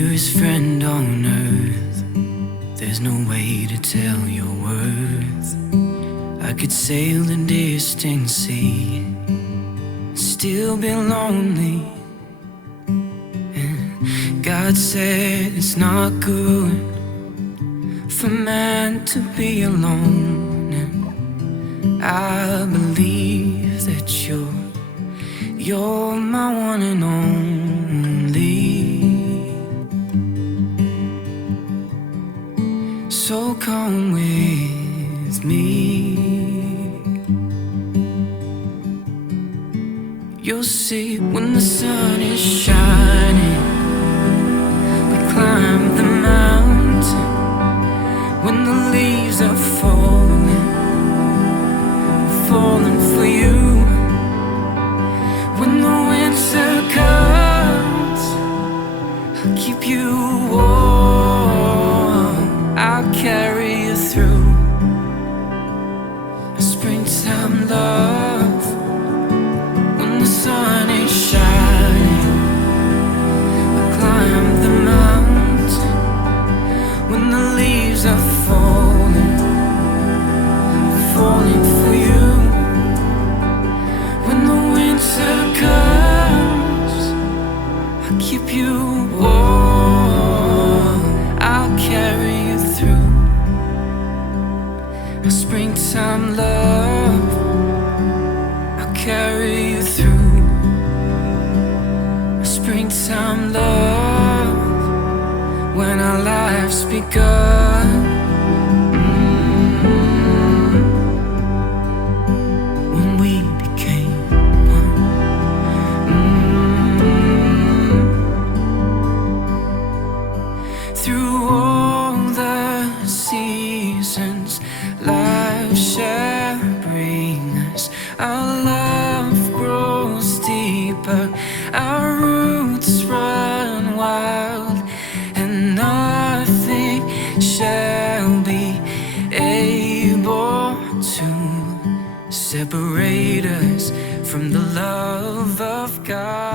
dearest friend on earth. There's no way to tell your worth. I could sail the distant sea, still be lonely. And God said it's not good for man to be alone. And I believe that you're my one and only. So come with me. You'll see when the sun is shining, we climb the mountain. When the leaves are falling, falling for you. When the winter comes, I'll keep you warm. I'll carry you through a springtime love. When the sun is shining, we'll climb the mountain. When the leaves are falling, falling for you. When the winter comes, I'll keep you warm. I'll carry you through a springtime love. I'll carry you through a springtime love. When our lives begun, when we became one. Through all the seasons life shall bring us, our love grows deeper, our roots run wild, and nothing shall be able to separate us from the love of God.